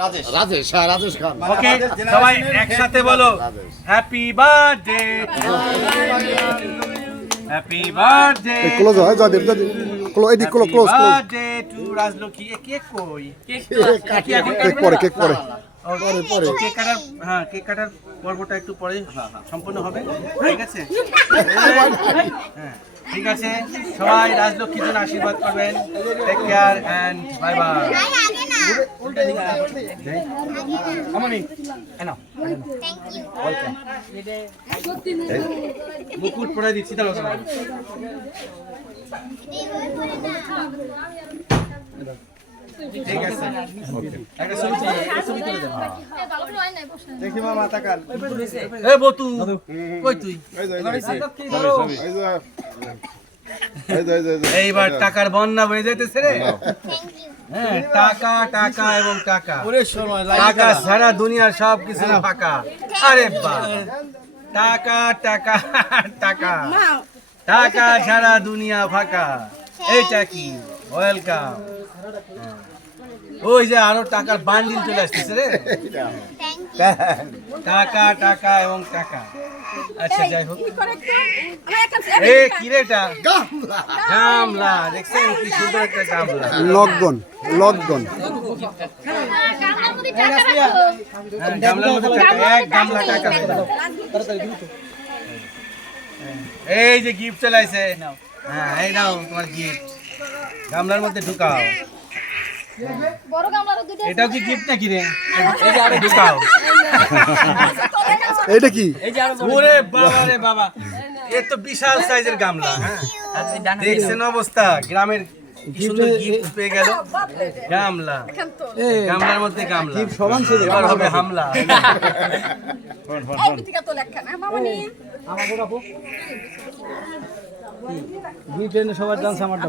রাজেশ রাজেশ, হ্যাঁ, রাজেশ খান। ওকে, সবাই একসাথে বলো happy birthday, happy birthday, close হয় যাদের ক্লোজ এদিক close close close birthday to Rajlakshmi. Cake কই? কেক এখন কেক পরে কেক পরে পরে কেক কাটার, হ্যাঁ কেক কাটার পর্বটা একটু পরে সম্পূর্ণ হবে, ঠিক আছে? হ্যাঁ ঠিক আছে, সবাই রাজলক্ষ্মীর জন্য আশীর্বাদ করবেন। Take care and bye bye. মুকুট পরে দিচ্ছি, দাঁড়াও ঠিক আছে, একটা ছবি তুলে দেন। দেখি মামা তাকান এ বতু কই তুই? এইবার টাকার বন্যা বয়ে যাইতেছে রে। হ্যাঁ, টাকা টাকা এবং টাকা, টাকা সারা দুনিয়ার সব কিছু ফাঁকা। আরে বাহ, টাকা টাকা টাকা, টাকা সারা দুনিয়া ফাঁকা। এইটা কি? ওয়েলকাম। ওই যে আরো টাকার বান্ডিল চলে আসতেছে রে। টাকা টাকা এবং টাকা। আচ্ছা যাই হোক, এ কি রে এটা? গামলা, দেখছেন কি সুন্দর একটা গামলা। লগন লগন গামলার মধ্যে টাকা, এক গামলা টাকা। এই যে গিফট চলে আসে, হ্যাঁ এই নাও তোমার গিফট, গামলার মধ্যে ঢুকাও। এটাও কি গিফট নাকি রে? ঢুকাও। এটা কি? ওরে বাবা রে বাবা, এ তো বিশাল সাইজের গামলা। হ্যাঁ দেখছেন অবস্থা, গ্রামের কি সুন্দর গিফট পেয়ে গেল। গামলা, গামলার মধ্যে গামলা, এবার হবে হামলা। সবার ডান্স আমার